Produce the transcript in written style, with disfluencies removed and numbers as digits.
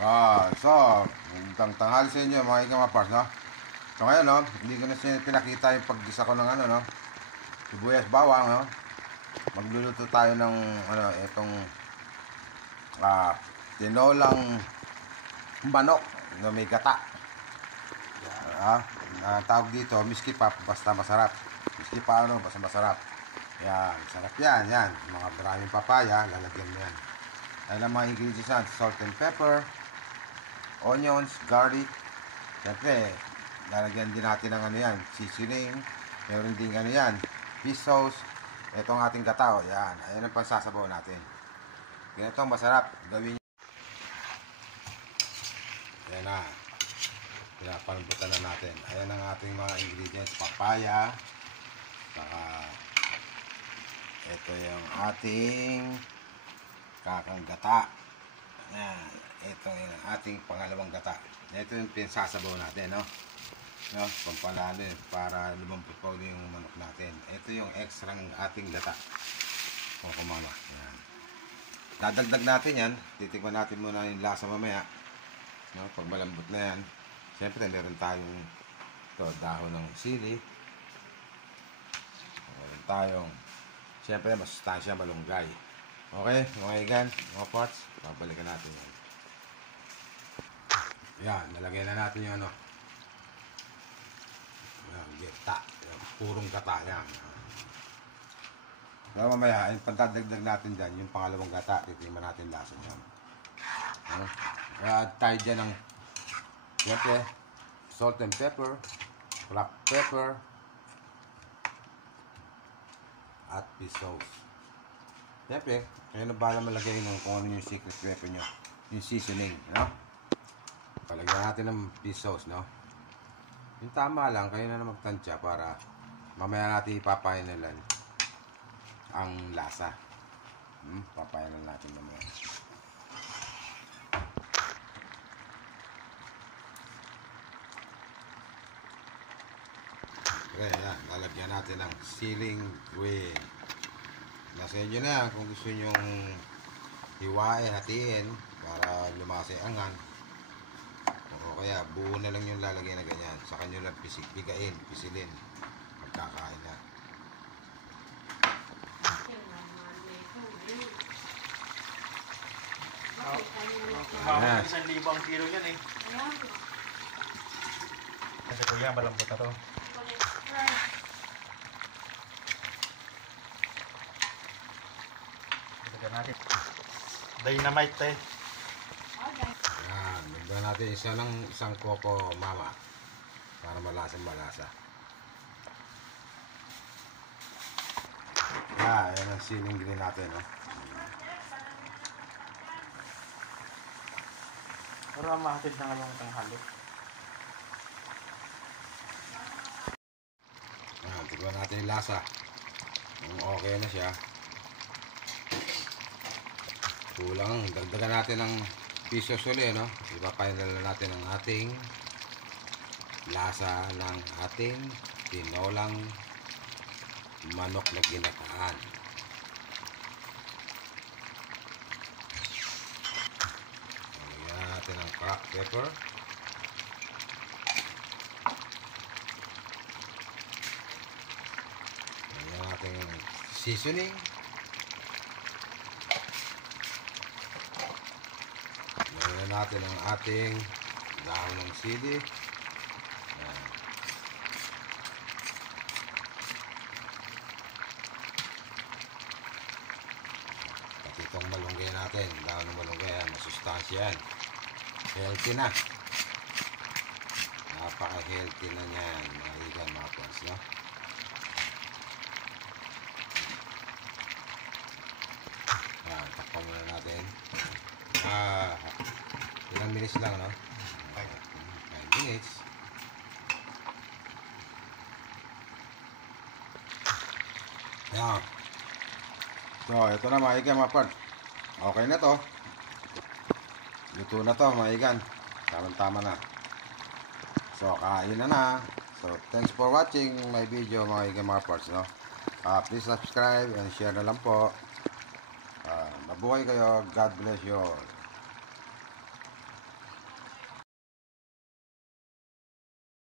So, tanghali sa inyo mga ikamapars, no? So ngayon, no, hindi ko na pinakita yung paggisa ko ng ano, no? Sibuyas, bawang, no? Magluluto tayo ng, ano, itong tinolang manok na may gata. Tawag dito, miski pa, basta masarap. Miski pa, ano, basta masarap. Yan, sarap yan, yan. Mga maraming papaya, lalagyan mo yan. Ayun ang mga ingredients yan, salt and pepper, onions, garlic. Siyempre, lalagyan din natin ng ano yan, seasoning. Meron din ano yan, fish sauce. Ito ang ating gata, yan. Ayan ang pansasabaw natin. Ganito masarap. Gawin nyo. Ayan na. Pinapalambutan na natin. Ayan ang ating mga ingredients. Papaya. Saka, ito yung ating kakang gata. Ayan. Ito yung ating pangalawang gata. Ito yung pinsasabaw natin, no? No, pampalalo para lumambot pa ulit yung manok natin. Ito yung extra ng ating gata. O kumama. Ayan. Dadagdag natin yan. Titikman natin muna yung lasa mamaya. No, pag malambot na yan. Siyempre, meron tayong dahon ng sili. Meron tayong, siyempre, masustansya, malunggay. Okay, mga igan, mga parts, babalikan natin yan. Yan, nalagay na natin yung ano. Yan, gata. Yan, purong gata yan. Pero mamaya, yung pagdadagdag natin dyan, yung pangalawang gata, titingnan natin lasa yan. Kaya tayo dyan ng, siyempre, salt and pepper, black pepper, at fish sauce. Siyempre, kayo na bala malagay nung kung ano yung secret weapon nyo. Yung seasoning, no? Palagyan natin ng fish sauce, no? Yung tama lang, kayo na magtansya para mamaya natin ipapainan ang lasa. Papainan natin mamaya. Okay, yan. Lalagyan natin ng siling green. Nasa inyo na yan kung gusto nyong hiwain, hatiin para lumasa yung angan. O kaya buo na lang yung lalagay na ganyan. Sa kanyo lang bigain, pisilin. Magkakain na. Mga 1,000 ang kilo yan eh. Kasi kuya, malambot na to. Lagyan natin. Dynamite eh. Yan, lagyan natin isang koko mama para malasa. Yan ang siling green natin, no? Pero mahatid na nga lang itong halo. Yan, tignan natin yung lasa. Kung okay na siya. Kulang, dagdagan natin ng piso ulit, no? Ipapainal natin ang ating lasa ng ating tinolang manok na ginataan. Lagyan natin ng cracked pepper. Lagyan natin ng seasoning. Lagyan natin ang ating dahon ng sili. Pati itong malunggay natin, dahon ng malunggay, masustansya yan. Healthy na. Napaka-healthy na yan, mga ikan, mga pons, no? Takpan muna natin. Ilang minutes lang, no? 5 minutes. Yan. So, ito na mga ikan, mga parts. Okay na to. Luto na to mga ikan. Tama na. So, kain na. So, thanks for watching my video mga ikan, mga parts, no? Please subscribe and share na lang po. Mabuhay kayo. God bless you all.